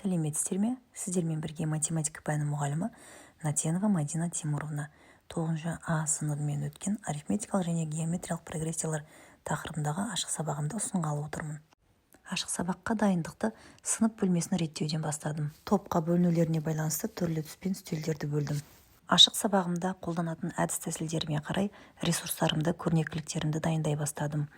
Сәлеметсіздер ме? Сіздермен бірге математика пәні мұғалімі Натенова Мадина Тимуровна 9 А сыныбымен өткен арифметикалық және геометриялық прогрессиялар тақырыбындағы ашық сабағымды ұсынғалы отырмын. Ашық сабаққа дайындықты сынып бөлмесін реттеуден бастадым. Топқа бөлінулеріне байланысты түрлі түспен үстелдерді бөлдім. Ашық сабағымда қолданатын әдіс-тәсілдеріме қарай ресурстарымды, көрнекіліктерімді дайындай бастадым.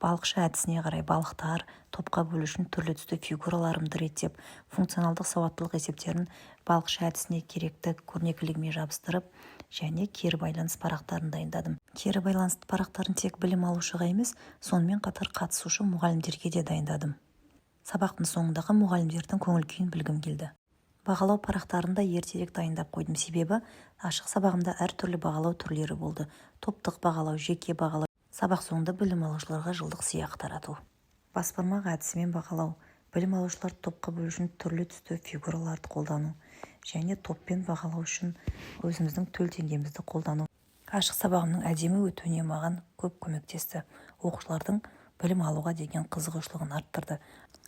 Балықшы әдісіне қарай балықтар, топқа бөлу үшін түрлі түсті фигураларымды реттеп, функционалдық сауаттылық есептерін балықшы әдісіне керекті көрнекілігіме жабыстырып, және кері байланыс парақтарын дайындадым. Кері байланыс парақтарын тек білім алушыға емес, сонымен қатар қатысушы мұғалімдерге де дайындадым. Сабақтың соңындағы мұғалімдердің көңіл-күйін білгім келді. Бағалау парақтарын да ертерек дайындап қойдым, себебі ашық сабағымда әртүрлі бағалау түрлері болды. Топтық бағалау, жеке бағалау. Сабақ соңында білім алушыларға жылдық сыйақы тарату. Баспармақ әдісімен бағалау, білім алушылар топқа бөлу үшін түрлі түсті фигураларды қолдану және топпен бағалау үшін өзіміздің төл теңгемізді қолдану. Ашық сабағымның әдемі өтуіне маған көп көмектесті. Оқушылардың білім алуға деген қызығушылығын арттырды.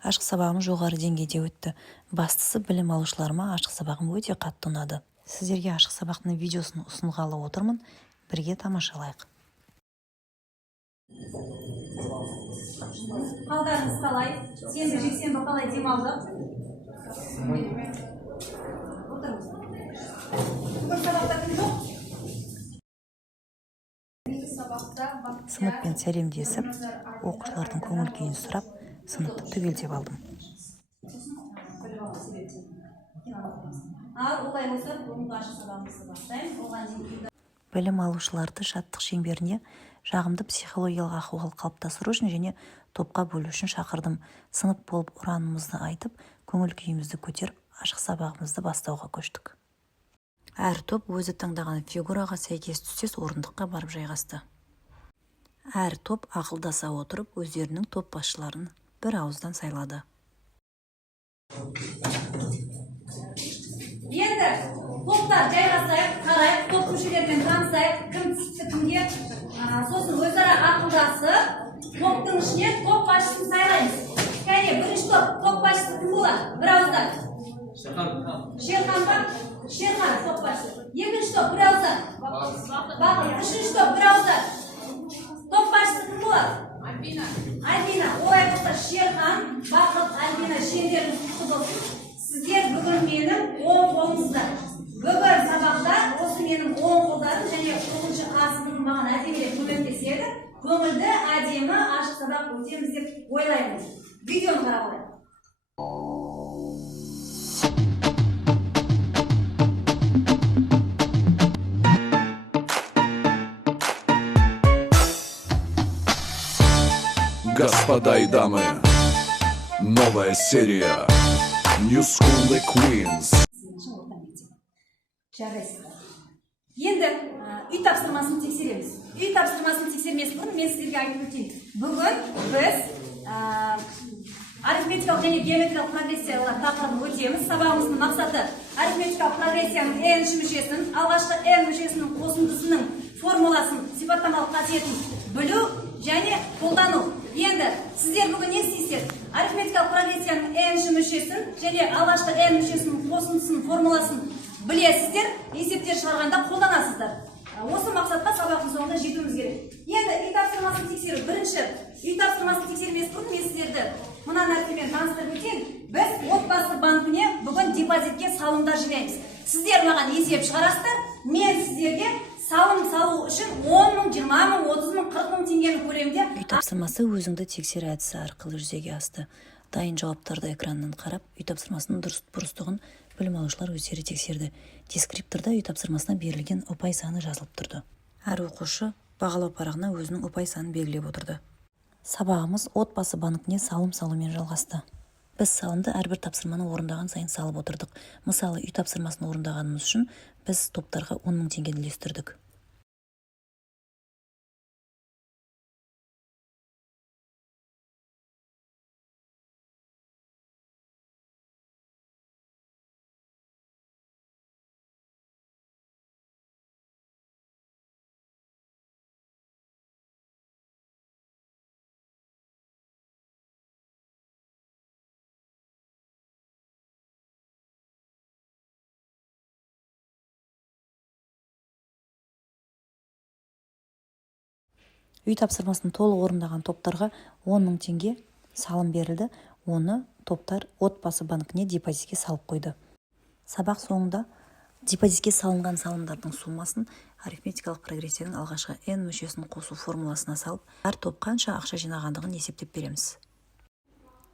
Ашық сабағым жоғары деңгейде өтті. Бастысы білім алушыларыма ашық сабағым өте қатты ұнады. Сіздерге ашық сабақтың видеосын ұсынғалы отырмын. Бірге тамашалайық. Қалдарыңыз қалай? Сенбі, жексенбі қалай демалдық? Отырыңыз. Бүгін сабақта кім жоқ? Сыныппен сәлемдесіп, оқушылардың көңіл-күйін сұрап, сыныпты түгелдеп алдым. Олай болса, бүгінгі ашық сабағымызды бастаймыз. Білім алушыларды жаттық шеңберіне жағымды психологиялық ахуал қалыптастыру үшін және топқа бөлу үшін шақырдым. Сынып болып ұранымызды айтып, көңіл-күйімізді көтеріп, ашық сабағымызды бастауға көштік. Әр топ өзі таңдаған фигураға сәйкес түстес орындыққа барып жайғасты. Әр топ ақылдаса отырып, өздерінің топ басшыларын бір ауыздан сайлады. Енді топтар жайғасайық, қарайық, топ мүшелерімен танысайық, кім түсті кімге. Сосын өзара ақылдасып, топтың ішіне топ басшысын сайлаймыз. Кәне, бірінші топ басшысы кім болады? Бір ауыздан. Шерхан ба? Шерхан топ басшысы. Екінші топ бір ауыздан. Бақыт. Үшінші топ бір ауыздан. Топ басшысы кім болады? Альбина. Альбина. Олай болса Шерхан, Бақыт, Альбина шендеріңіз құтты болсын. Сіздер бүгін менің оң қолыңызда. Бүгін сабақта осы менің оң қолдарым және 9 А сыныбым маған әдемілеп көмектеседі. Көңілді, әдемі, ашық сабақ өтеміз деп ойлаймын. Видеоны қарап алайық. Господа и дамы, новая серия New School Queens. Жарайсыздар. Енді үй тапсырмасын тексереміз. Үй тапсырмасын тексермес бұрын мен сіздерге айтып өтейін. Бүгін біз арифметикалық және геометриялық прогрессиялар тақырыбын өтеміз. Сабағымыздың мақсаты арифметикалық прогрессияның n-ші мүшесін, алғашқы n мүшесінің қосындысының формуласын, сипаттамалық қасиетін білу және қолдану. Енді сіздер бүгін не істейсіздер? Арифметикалық прогрессияның n-ші мүшесін және алғашқы n мүшесінің қосындысының формуласын білесіздер, есептер шығарғанда қолданасыздар. Осы мақсатқа сабақтың соңында жетуіміз керек. Енді үй тапсырмасын тексеру. Бірінші, үй тапсырмасын тексермес бұрын мен сіздерді мына нәрсемен таныстырып өтейін. Біз отбасы банкіне бүгін депозитке салымдар жинаймыз. Сіздер маған есеп шығарасыздар, мен сіздерге салым салу үшін 10 мың, 20 мың, 30 мың, 40 мың теңгенің көлемінде. Үй тапсырмасы өзіңді тексер әдісі арқылы жүзеге асты. Дайын жауаптарды экраннан қарап, үй тапсырмасының дұрыс-бұрыстығын білім алушылар өздері тексерді. Дескрипторда үй тапсырмасына берілген ұпай саны жазылып тұрды. Әр оқушы бағалау парағына өзінің ұпай санын белгілеп отырды. Сабағымыз отбасы банкіне салым салумен жалғасты. Біз салымды әрбір тапсырманы орындаған сайын салып отырдық. Мысалы, үй тапсырмасын орындағанымыз үшін біз топтарға 10 мың теңгені үлестірдік. Үй тапсырмасын толық орындаған топтарға 10 мың теңге салым берілді. Оны топтар отбасы банкіне депозитке салып қойды. Сабақ соңында депозитке салынған салымдардың суммасын арифметикалық прогрессияның алғашқы n мүшесін қосу формуласына салып, әр топ қанша ақша жинағандығын есептеп береміз.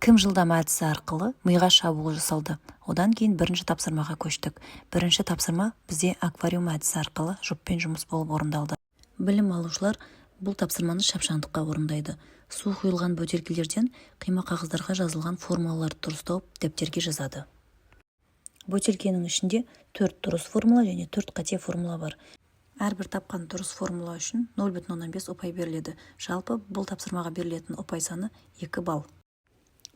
Кім жылдам әдісі арқылы миға шабуыл жасалды. Одан кейін бірінші тапсырмаға көштік. Бірінші тапсырма бізде аквариум әдісі арқылы жұппен жұмыс болып орындалды. Білім алушылар бұл тапсырманы шапшаңдыққа орындайды. Су құйылған бөтелкелерден қима қағаздарға жазылған формулаларды дұрыс тауып дәптерге жазады. Бөтелкенің ішінде 4 дұрыс формула және 4 қате формула бар. Әрбір тапқан дұрыс формула үшін 0,5 ұпай беріледі. Жалпы бұл тапсырмаға берілетін ұпай саны 2 балл.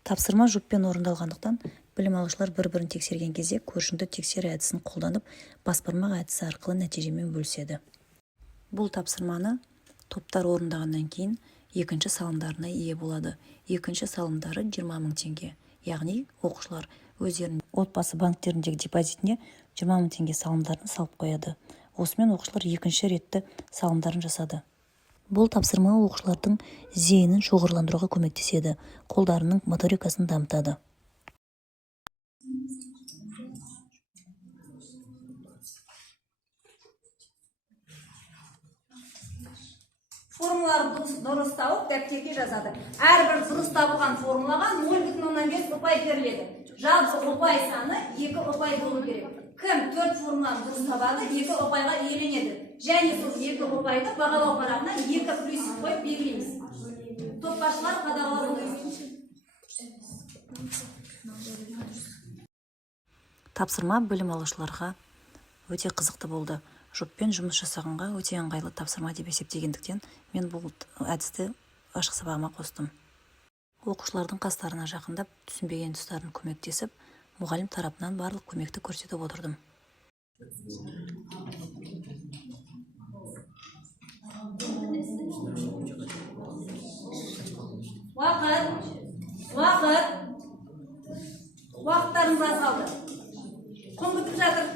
Тапсырма жұппен орындалғандықтан білім алушылар бір-бірін тексерген кезде көршіңді тексер әдісін қолданып, басбармақ әдісі арқылы нәтижемен бөліседі. Бұл тапсырманы топтар орындағаннан кейін екінші салымдарына ие болады. Екінші салымдары 20 мың теңге. Яғни оқушылар өздерінің отбасы банктеріндегі депозитіне 20 мың теңге салымдарын салып қояды. Осымен оқушылар екінші ретті салымдарын жасады. Бұл тапсырма оқушылардың зейінін шоғырландыруға көмектеседі, қолдарының моторикасын дамытады. Формулаларды дұрыс тауып дәптерге жазады. Әрбір дұрыс табылған формулаға 0,5 ұпай беріледі. Жалпы ұпай саны 2 ұпай болу керек. Кім 4 формуланы дұрыс табады, 2 ұпайға иеленеді. Және сол 2 ұпайды бағалау парағына 2 плюс қойып белгілейміз. Топ басшылар қадағалап отырыңыз. Тапсырма білім алушыларға өте қызықты болды. Жұппен жұмыс жасағанға өте ыңғайлы тапсырма деп есептегендіктен мен бұл әдісті ашық сабағыма қостым. Оқушылардың қастарына жақындап, түсінбеген тұстарын көмектесіп, мұғалім тарапынан барлық көмекті көрсетіп отырдым. Уақыттарыңыз азалды. Кім бітіп жатыр?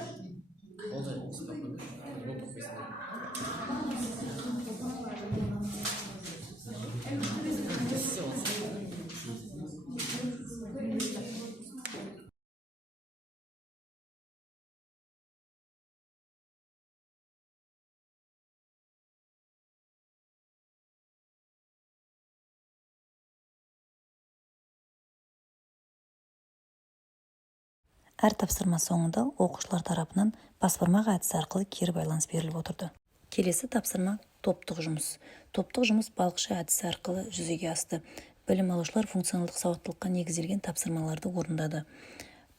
Әр тапсырма соңында оқушылар тарапынан басбармақ әдісі арқылы кері байланыс беріліп отырды. Келесі тапсырма топтық жұмыс. Топтық жұмыс балықшы әдісі арқылы жүзеге асты. Білім алушылар функционалдық сауаттылыққа негізделген тапсырмаларды орындады.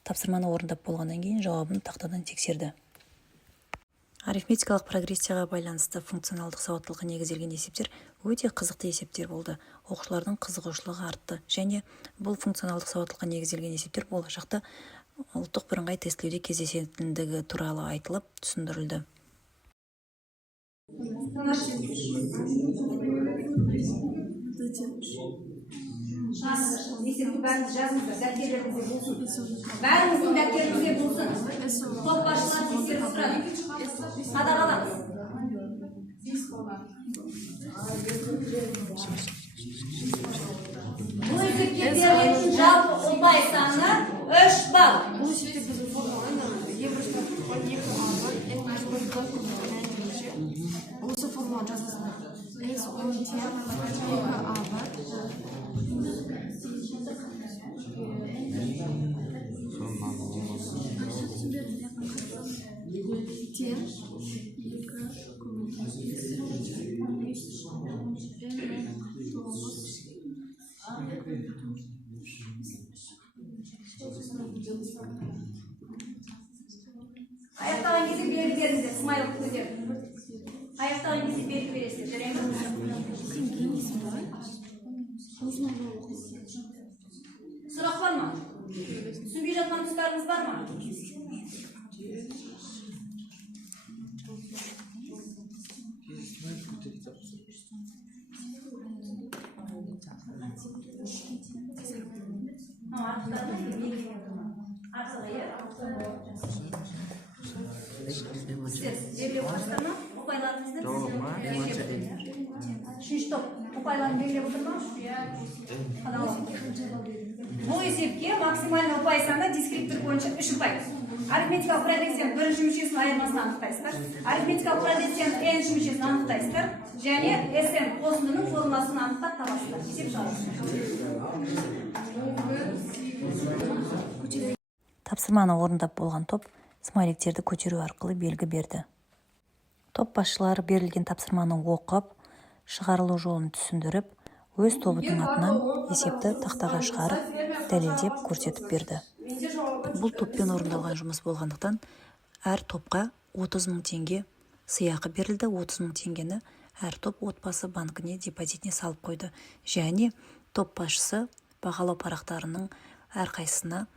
Тапсырманы орындап болғаннан кейін жауабын тақтадан тексерді. Арифметикалық прогрессияға байланысты функционалдық сауаттылыққа негізделген есептер өте қызықты есептер болды. Оқушылардың қызығушылығы артты және бұл функционалдық сауаттылыққа негізделген есептер болашақта ұлттық бірыңғай тестілеуде кездесетіндігі туралы айтылып, түсіндірілді. Бәріңіздің дәптеріңізде болсын. Топ басшылар тексеріп тұрады. Қадағалаңыз. Бұл есепке берілетін жалпы ұпай саны 3 балл. Бұл есепте біз осы формуланы жазасыздар. S10 тең 2А бар. Аяқтаған кезде белгі беріңіздер, смайлық көздер. Аяқтаған кезде белгі бересіздер, жарайды ма? Сұрақ бар ма? Түсінбей жатқан тұстарыңыз бар ма? Belirli başlama, olaylarınızda үшінші топ ұпайларын белгілеп отыр ма? Бұл есепке максимальный ұпай саны дискриптор бойынша 3 ұпай. Арифметикалық прогрессияның бірінші мүшесінің айырмасын анықтайсыздар. Арифметикалық прогрессияның n-ші мүшесін анықтайсыздар. Және SN қосындының формуласын анықтап табасыздар. Есеп шығарасыздар. Тапсырманы орындап болған топ смайликтерді көтеру арқылы белгі берді. Топ басшылары берілген тапсырманы оқып, шығарылу жолын түсіндіріп, өз тобының атынан есепті тақтаға шығарып, дәлелдеп көрсетіп берді. Бұл топпен орындалған жұмыс болғандықтан, әр топқа 30 000 теңге сыйақы берілді. 30 000 теңгені әр топ отбасы банкіне депозитіне салып қойды. Және топ басшысы бағалау парақтарының әрқайсысына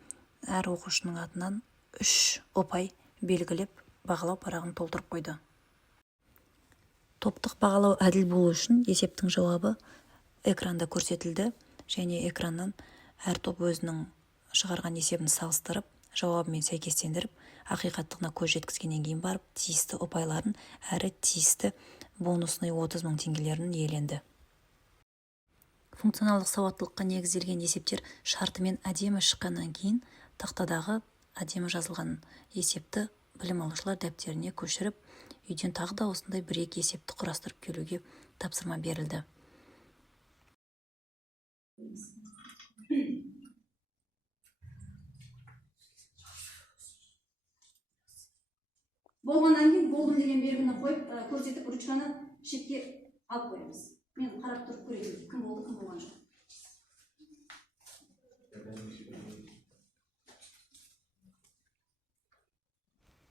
әр оқушының атынан 3 ұпай белгілеп бағалау парағын толтырып қойды. Топтық бағалау әділ болу үшін есептің жауабы экранда көрсетілді, және экраннан әр топ өзінің шығарған есебін салыстырып, жауабымен сәйкестендіріп, ақиқаттығына көз жеткізгеннен кейін барып, тиісті ұпайларын әрі тиісті бонусный 30 000 теңгелерін иеленді. Функционалдық сауаттылыққа негізделген есептер шартымен әдемі шыққаннан кейін тақтадағы әдемі жазылған есепті білім алушылар дәптеріне көшіріп, үйден тағы да осындай 1-2 есепті құрастырып келуге тапсырма берілді. Болғаннан кейін болдым деген белгіні қойып, көрсетіп, ручканы шетке алып қоямыз. Мен қарап тұрып көрейін, кім болды, кім болған жоқ.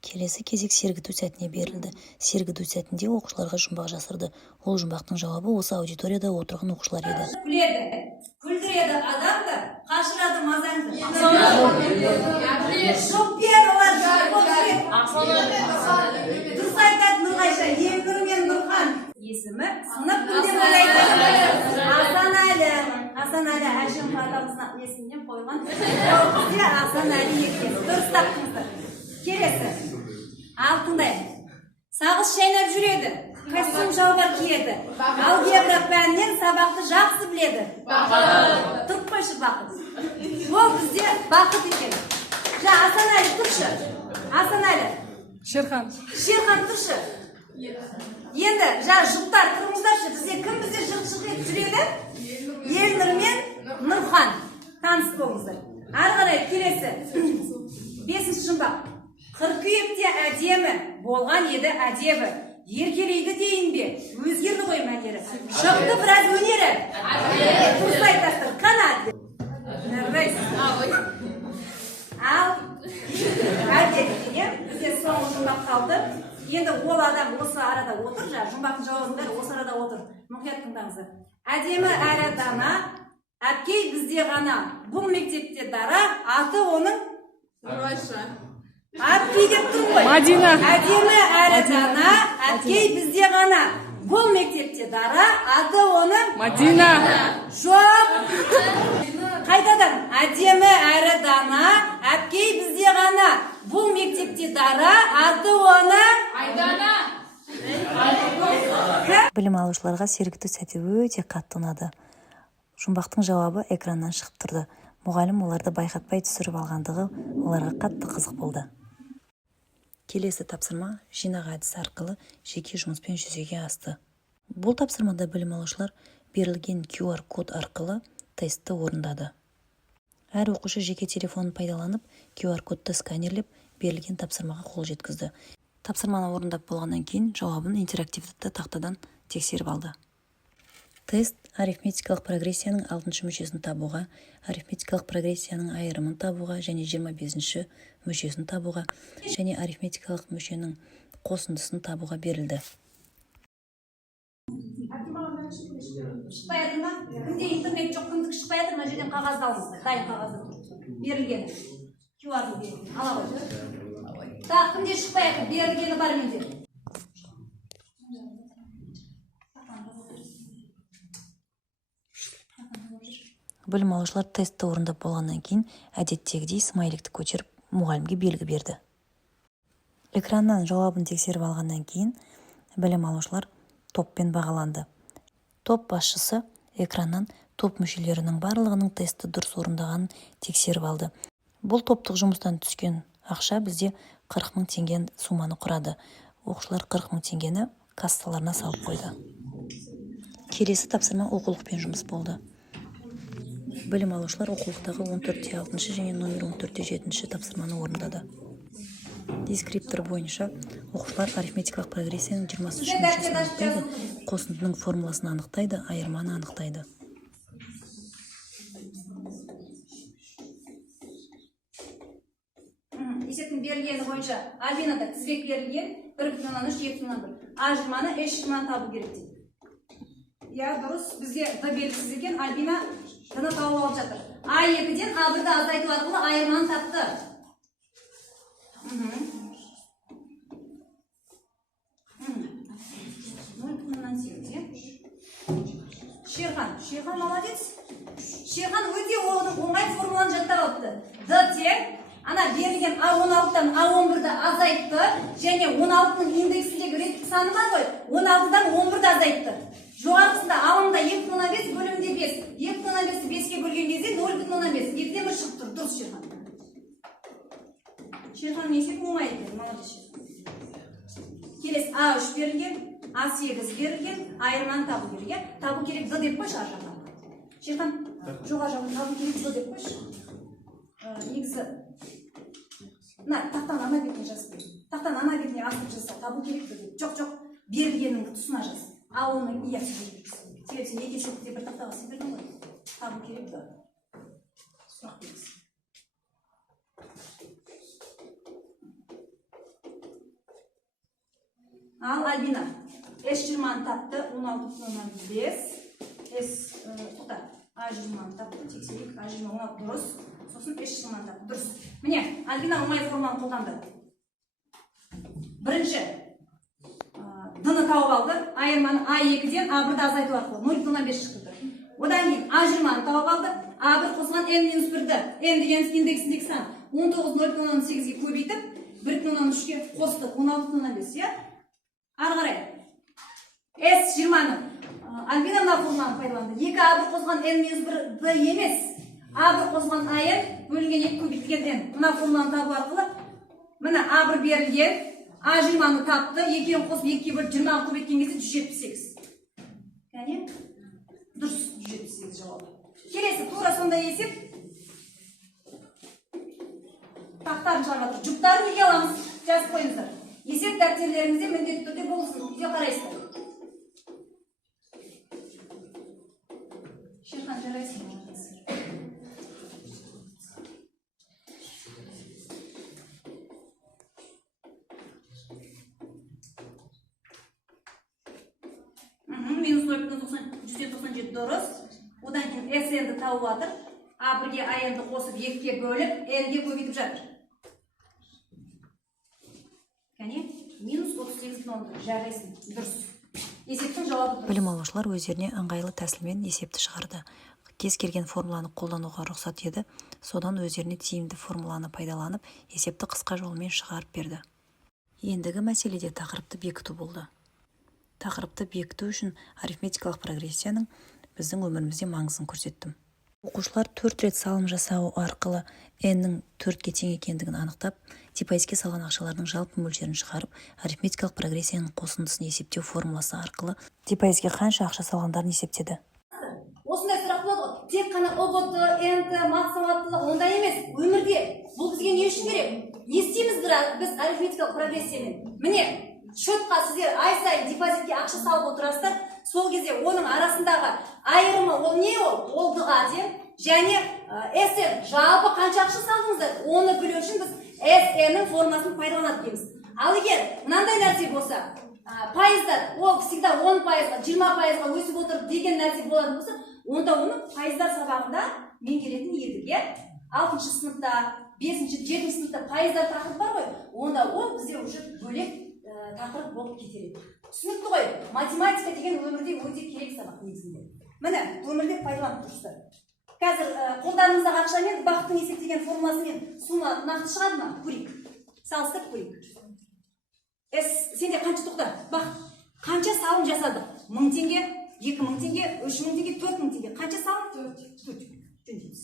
Келесі кезек сергіту сәтіне берілді. Сергіту сәтінде оқушыларға жұмбақ жасырды. Ол жұмбақтың жауабы осы аудиторияда отырған оқушылар еді. Күледі, күлдіреді адамды, қашырады мазаңды. Шоппен олар дұрыс айтады Нұрғайша, Елнұр мен Нұрхан. Есімі сынып күнде ойлайды. Асанәлі әшім атамыздың есімінен қойған. Бізде Асанәлі екен. Дұрыс таптыңыздар. Келесі. Алтындай. Сағыз шайнап жүреді. Костюм жаубар киеді. Алгебра пәнінен сабақты жақсы біледі. Тұрып қойшы бақыт. Ол бізде бақыт екен. Асанәлі тұршы. Асанәлі. Шерхан тұршы. Енді жұптар тұрыңыздаршы. Бізде кім бізде жық-жық етіп жүреді? Елнұр мен Нұрхан. Таныс болыңыздар. Ары қарай келесі. 5-ші жұмбақ. Қыркүйекте әдемі болған еді әдебі. Еркелейді дейін бе? Өзгерді ғой мәнері. Шықты біраз өнері. Дұрыс айтасың. Қанат. Ал. Бізде соңғы жұмбақ қалды. Енді ол адам осы арада отыр. Жұмбақтың жауабының бәрі осы арада отыр. Мұқият тыңдаңыздар. Әдемі әрі дана, әпкей бізде ғана. Бұл мектепте дара, аты оның әпкей деп тұр ғой. Мадина. Әдемі әрі дана, әпкей бізде ғана. Бұл мектепте дара, аты оның Мадина. Жоқ. Қайтадан. Әдемі әрі дана, әпкей бізде ғана. Бұл мектепте дара, аты оның Айдана. Білім алушыларға сергіту сәті өте қатты ұнады. Жұмбақтың жауабы экраннан шығып тұрды. Мұғалім оларды байқатпай түсіріп алғандығы оларға қатты қызық болды. Келесі тапсырма жинақ әдісі арқылы жеке жұмыспен жүзеге асты. Бұл тапсырмада білім алушылар берілген QR код арқылы тестті орындады. Әр оқушы жеке телефонын пайдаланып, QR кодты сканерлеп, берілген тапсырмаға қол жеткізді. Тапсырманы орындап болғаннан кейін жауабын интерактивті тақтадан тексеріп алды. Тест арифметикалық прогрессияның 6-шы мүшесін табуға, арифметикалық прогрессияның айырымын табуға және 25-ші мүшесін табуға және арифметикалық мүшенің қосындысын табуға берілді. Шықпай жатыр ма? Кімде интернет жоқ, кімдік шықпай жатыр ма? Жерден қағазды алыңыз. Дайын қағазды берілген. QR-ды берілген. Ала ғой. Так, кімде шықпай жатыр? Берілгені бар менде. Білім алушылар тестті орындап болғаннан кейін әдеттегідей смайликті көтеріп мұғалімге белгі берді. Экраннан жауабын тексеріп алғаннан кейін білім алушылар топпен бағаланды. Топ басшысы экраннан топ мүшелерінің барлығының тестті дұрыс орындағанын тексеріп алды. Бұл топтық жұмыстан түскен ақша бізде 40 000 теңге суманы құрады. Оқушылар 40 000 теңгені кассаларына салып қойды. Келесі тапсырма оқулықпен жұмыс болды. Білім алушылар оқулықтағы 14-6 және номер 14-7 тапсырманы орындады. Дескриптор бойынша оқушылар арифметикалық прогрессияның 23 нүктесін анықтайды, қосындының формуласын анықтайды, айырманы анықтайды. Есептің берілгені бойынша Альбинада тізбек берілген 1,3, 2,1. А20-ны, С20-ны табу керек дейді. Я дұрыс, бізге D белгісіз екен, Альбина D-ны тауып алып жатыр. А2-ден А1-ді азайту арқылы айырманы тапты. Шерхан молодец. Шерхан өте оңай формуланы жаттап алыпты. D тең ана берілген А16-дан А11-ді азайтты, және 16-ның индексіндегі реттік саны бар ғой, 16-дан 11-ді азайтты. Жоғарғысында А10-да 2,5 бөлімде 5. 2,5-ті 5-ке бөлген кезде 0,5. 2-ден 1 шығып тұр. Дұрыс Шерхан. Шерхан есеп оңай екен, молодец Шерхан. Келесі А3 берілген, А8 берілген, айырманы табу керек. Табу керек D деп қойшы аржаға. Шерхан, жоғар жағын табу керек D деп қойшы. Негізі тақтан ана бетіне жазып берді. Тақтан ана бетіне асып жазса табу керек деп. Жоқ, берілгеннің тұсына жаз. А10-ның иясы берілген. Себебі сен екі шөкте бір тақтаға сендірдің ғой. Табу керек да. Сұрақ бересің. Ал Альбина S20-ны тапты, 16,5. А20-ны тапты, тексерейік. А20 16 дұрыс. Сосын S20-ны тапты, дұрыс. Міне, Альбина оңай формуланы қолданды. Бірінші, D-ны тауып алды, айырманы А2-ден А1-ді азайту арқылы 0,5 шықты. Одан кейін А20-ны тауып алды, А1 қосылған N-1-ді, N деген индексіндегі сан 19,08-ге көбейтіп, 1,3-ге қосты, 16,5, ары қарай. S20-ны Альбина мына формуланы пайдаланды. 2 А1 қосылған N-1-ді емес, А1 қосылған А-н бөлінген 2 көбейтілген N. Мына формуланы табу арқылы, мына А1 берілген, А20-ны тапты, 2-ен қосып 2-ге бөліп 20-ға көбейткен кезде 178. Кәне? Дұрыс 178 жауабы. Келесі тура сондай есеп. Тақтарын шығарып жатыр. Жұптарын үйге аламыз. Жазып қойыңыздар. Есеп дәптерлеріңізде міндетті түрде болсын. Үйге қарайсыздар. Шерхан жарайсың. Минус 197 дұрыс. Одан кейін SN-ді тауып жатыр. А1-ге А-ны қосып 2-ге бөліп, N-ге көбейтіп жатыр. Кәне? Минус 38,10 жарайсың. Дұрыс. Есептің жауабы дұрыс. Білім алушылар өздеріне ыңғайлы тәсілмен есепті шығарды. Кез келген формуланы қолдануға рұқсат еді, содан өздеріне тиімді формуланы пайдаланып, есепті қысқа жолмен шығарып берді. Ендігі мәселеде тақырыпты бекіту болды. Тақырыпты бекіту үшін арифметикалық прогрессияның біздің өмірімізде маңызын көрсеттім. Оқушылар 4 рет салым жасау арқылы N-ның 4-ке тең екендігін анықтап, депозитке салған ақшалардың жалпы мөлшерін шығарып, арифметикалық прогрессияның қосындысын есептеу формуласы арқылы депозитке қанша ақша салғандарын есептеді. Осындай сұрақ болады ғой. Тек қана ұбт, N-ті, максималаттылық ондай емес. Өмірде бұл бізге не үшін керек? Не істейміз біз арифметикалық прогрессиямен? Міне, шотқа сіздер ай сайын депозитке ақша салып отырасыздар. Сол кезде оның арасындағы айырымы ол не ол? Ол дұға дем. Және SN жалпы қанша ақша салдыңыздар? Оны білу үшін біз SN-нің формасын пайдаланып келеміз. Ал егер мынандай нәрсе болса, пайыздар ол всегда 10%-ға, 20%-ға өсіп отыр деген нәрсе болатын болса, онда оны пайыздар сабағында меңгеретін едік. 6-шы сыныпта, 5-шы, 7-шы сыныпта пайыздар тақырып бар ғой, онда ол бізде уже бөлек тақырып болып кетеді. Түсінікті ғой, математика деген өмірде өте керек сабақ негізінде. Міне, өмірде пайдаланып тұрсыздар. Қазір қолдарыңыздағы ақшамен бақыттың есептеген формуласымен сума нақты шығады ма? Көрейік. Салыстырып көрейік. Сенде қанша тоқта? Бақыт, қанша салым жасадық? 1000 теңге, 2000 теңге, 3000 теңге, 4000 теңге. Қанша салым? 4. Жөндейміз.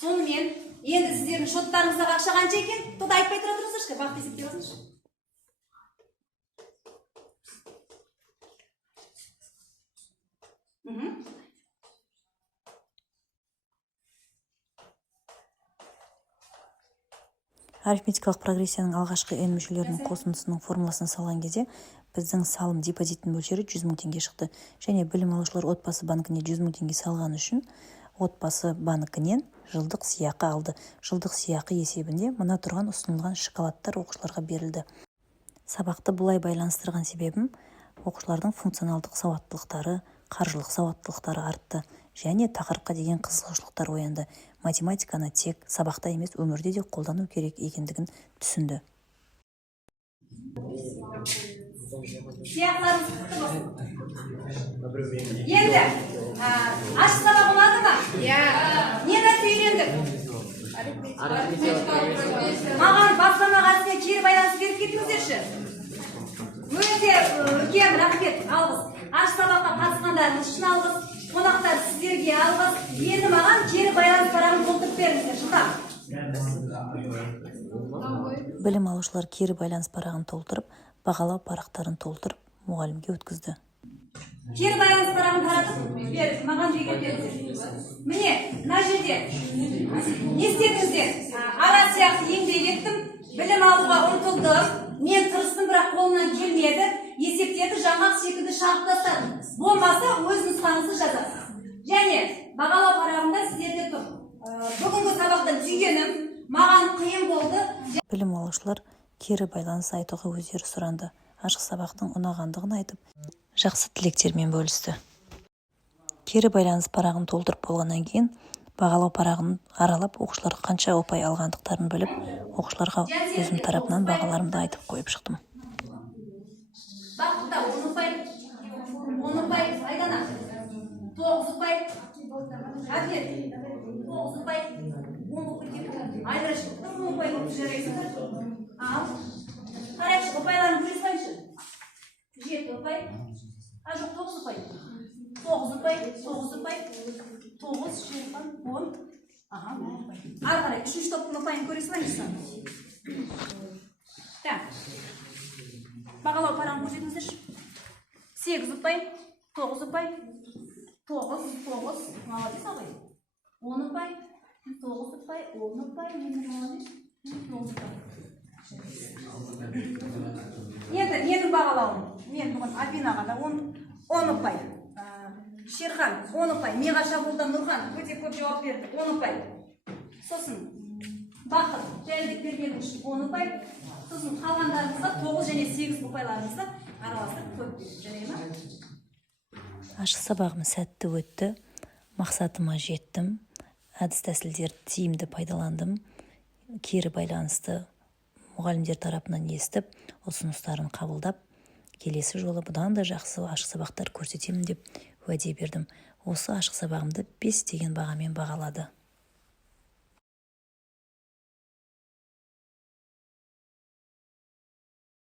Сонымен, енді сіздердің шоттарыңыздағы ақша қанша екен? Тода айтпай тұра тұрыңыздаршы, бақты есептей алыңызшы. Арифметикалық прогрессияның алғашқы n мүшелерінің қосындысының формуласын салған кезде біздің салым депозиттің мөлшері 100 000 теңге шықты. Және білім алушылар отбасы банкіне 100 000 теңге салған үшін отбасы банкінен жылдық сыйақы алды. Жылдық сыйақы есебінде мына тұрған ұсынылған шоколадтар оқушыларға берілді. Сабақты бұлай байланыстырған себебім оқушылардың функционалдық сауаттылықтары, қаржылық сауаттылықтары артты және тақырыпқа деген қызығушылықтар оянды. Математиканы тек сабақта емес, өмірде де қолдану керек екендігін түсінді. Сыяқтарыңыз құтты болсын. Енді, ашық сабақ ұнады ма? Иә. Не нәрсе үйрендік? Маған бастамаға сізге кері байланыс беріп кетіңіздерші. Өте үлкен рахмет, алғыс. Ашық сабаққа қатысқандарыңыз үшін алғыс. Қонақтар сіздерге алғыс. Енді маған кері байланыс парағын толтырып беріңіздер. Жылдам. Білім алушылар кері байланыс парағын толтырып, бағалау парақтарын толтырып, мұғалімге өткізді. Кері байланыс парағын таратып, маған жеге беріңіздер. Міне, мына жерде не істедіңіздер? Ара сияқты еңбек еттім, білім алуға ұмтылдым. Мен тырыстым, бірақ қолымнан келмеді. Есептерді жаңақ секілді шағып тастадым. Болмаса, өз нұсқаңызды жазасыз. Және бағалау парағында сіздерде тұр. Бүгінгі сабақта түйгенім маған қиын болды. Білім алушылар кері байланыс айтуға өздері сұранды. Ашық сабақтың ұнағандығын айтып, жақсы тілектермен бөлісті. Кері байланыс парағын толтырып болғаннан кейін бағалау парағын аралап, оқушыларға қанша ұпай алғандықтарын біліп, оқушыларға өзім тарапынан бағаларымды айтып қойып шықтым. Бақытта 10 ұпай, 10 ұпай, айдана, 9 ұпай, әбден, 9 ұпай, 10 ұпай, айдыраш, 10 ұпай жарайсыңдар. Ал, қарайшы, ұпайларын көресіңдерші. 7 ұпай, жоқ 9 ұпай, 9 ұпай, 9 ұпай, 9 шерхан 10. Аға, 10 ұпай. Ары қарай, 3-ші топтың ұпайын көресіңдерші. Так. Бағалау парағын көрсетіңіздерші. 8 ұпай, 9 ұпай, 9, молодец ағай. 10 ұпай, 9 ұпай, 10 ұпай, молодец, 9 ұпай. Менің бағалауым, мен бүгін Альбинаға да 10 ұпай. Шерхан 10 ұпай, Меғаша Бұлдан Нұрхан өте көп жауап берді, 10 ұпай. Сосын Бақыт Жәлдік бергенің үшін 10 ұпай. Сосын қалғандарыңызға 9 және 8 ұпайларыңызды араластырып көп берді. Жарай ма? Ашық сабағым сәтті өтті, мақсатыма жеттім, әдіс-тәсілдерді тиімді пайдаландым, кері байланысты мұғалімдер тарапынан естіп, ұсыныстарын қабылдап, келесі жолы бұдан да жақсы ашық сабақтар көрсетемін деп уәде бердім. Осы ашық сабағымды 5 деген бағамен бағалады.